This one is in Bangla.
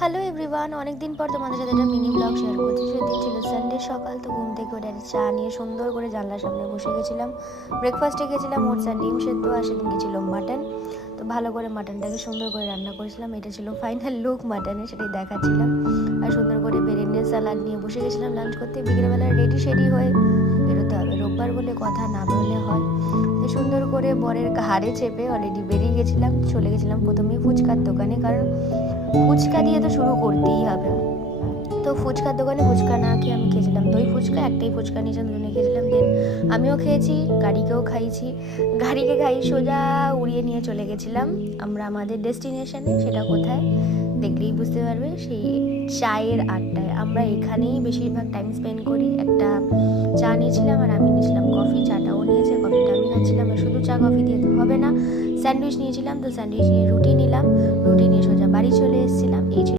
হ্যালো এভরিওয়ান, অনেক দিন পর তোমাদের সাথে একটা মিনি ব্লগ শেয়ার করছি। সেদিন ছিল সানডে সকাল, তো ঘুম থেকে উঠে চা নিয়ে সুন্দর করে জানলার সামনে বসে গেছিলাম। ব্রেকফাস্টে গেছিলাম ওটস আর ডিম সেদ্ধ, আর সেদিনকে ছিল মাটন। তো ভালো করে মাটনটাকে সুন্দর করে রান্না করেছিলাম। এটা ছিল ফাইনাল লুক মাটনের, সেটাই দেখাচ্ছিলাম। আর সুন্দর করে বেরেনের স্যালাড নিয়ে বসে গেছিলাম লাঞ্চ করতে। বিকেলবেলা রেডি শেডি হয়ে বেরোতে হবে, রোববার বলে কথা, না বেরোলে হয়। তো সুন্দর করে বরের ঘাড়ে চেপে অলরেডি বেরিয়ে গেছিলাম। চলে গেছিলাম প্রথমেই ফুচকার দোকানে, কারণ ফুচকা দিয়ে তো শুরু করতেই হবে। তো ফুচকার দোকানে ফুচকা না খেয়ে আমি খেয়েছিলাম দই ফুচকা, একটাই ফুচকা নিয়েছিলাম, দুজনে খেয়েছিলাম। দেন আমিও খেয়েছি, গাড়িকেও খাইয়েছি। গাড়িকে খাই সোজা উড়িয়ে নিয়ে চলে গেছিলাম আমরা আমাদের ডেস্টিনেশনে। সেটা কোথায় দেখলেই বুঝতে পারবে, সেই চায়ের আড্ডায়। আমরা এখানেই বেশিরভাগ টাইম স্পেন্ড করি। একটা চা নিয়েছিলাম আর আমি নিয়েছিলাম কফি, চাটাও নিয়েছে, কফিটা আমি খাচ্ছিলাম। আর শুধু চা কফি দিয়ে তো হবে না, স্যান্ডউইচ নিয়েছিলাম, তো স্যান্ডউইচ নিয়ে রুটি নিলাম, রুটি নিয়ে সোজা বাড়ি চলে এসেছিলাম। এই